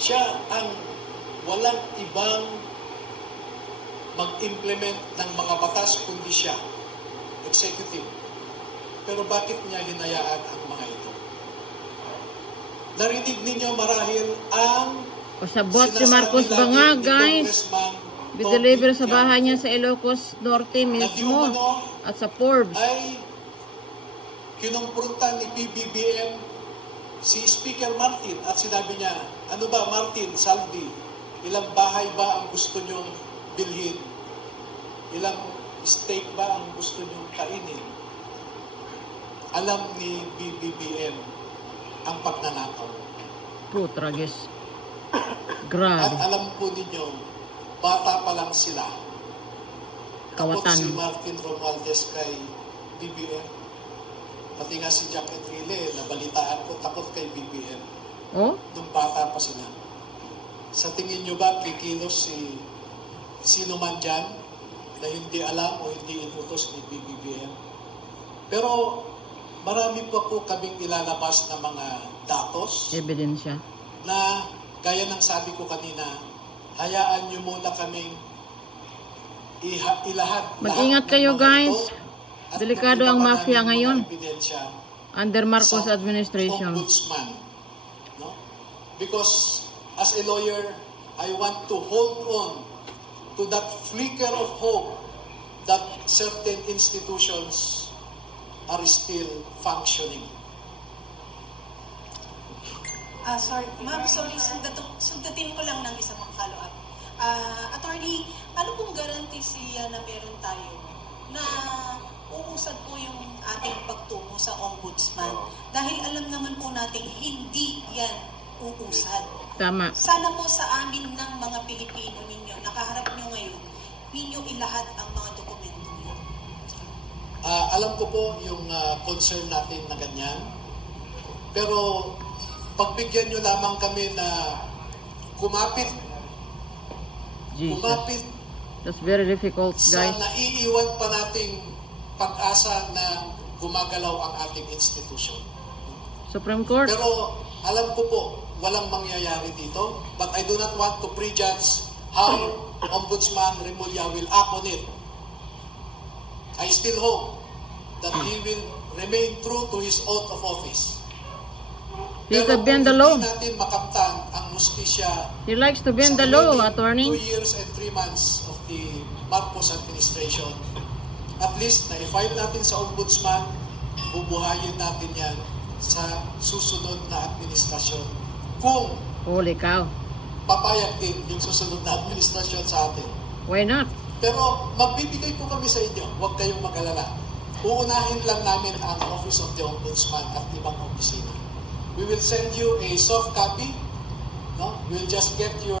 Siya ang walang ibang mag-implement ng mga batas kundi siya, executive. Pero bakit niya hinayaan ang mga ito? Narinig ninyo marahil ang Pasabot si Marcos Banga, guys. Bideliver sa bahay niya sa Ilocos Norte mismo at sa Forbes. Ay kinumprontan ni PBBM si Speaker Martin at sinabi niya, ano ba Martin, Saldi, ilang bahay ba ang gusto nyong bilhin? Ilang steak ba ang gusto nyong kainin? Alam ni PBBM ang pagnanakaw. Putragis. At Grabe. alam po ninyo, bata pa lang sila. Takot Kawatan. si Martin Romualdez kay BBM. Pati nga si Jack Enrile, nabalitaan ko, takot kay BBM. Oh? Nung bata pa sila. Sa tingin nyo ba, kikilos si sino man dyan na hindi alam o hindi inutos ni BBM? Pero marami pa po kaming ilalabas na mga datos Ebidensya. na gaya ng sabi ko kanina, hayaan nyo muna kaming ilahad. Mag-ingat kayo, guys. Delikado ang mafia ngayon. Under Marcos administration. Ombudsman. No? Because as a lawyer, I want to hold on to that flicker of hope that certain institutions are still functioning. Sorry, ma'am, sorry, sundatin ko lang ng isa pang follow-up. Attorney, ano pong garantisya na meron tayo na uusad po yung ating pagtungo sa ombudsman? Dahil alam naman po natin hindi yan uusad. Tama. Sana po sa amin ng mga Pilipino ninyo, nakaharap nyo ngayon, ninyo ilahat ang mga dokumento nyo. Alam ko po yung concern natin na ganyan. Pero pagbigyan nyo lamang kami na kumapit Jesus. That's very difficult, sa guys. naiiwan pa nating pag-asa na gumagalaw ang ating institusyon. Supreme Court. Pero alam ko po, walang mangyayari dito. But I do not want to prejudge how Ombudsman Remulla will act on it. I still hope that he will remain true to his oath of office. He Pero could bend the kung law. hindi natin makamtan ang justisya He likes to bend sa the law, remaining attorney. 2 years and 3 months of the Marcos administration, at least na-file natin sa ombudsman, bubuhayin natin yan sa susunod na administrasyon. Kung Holy cow. papayag din yung susunod na administrasyon sa atin. Why not? Pero magbibigay po kami sa inyo, huwag kayong mag-alala. Uunahin lang namin ang Office of the Ombudsman at ibang opisina. We will send you a soft copy. No? We'll just get your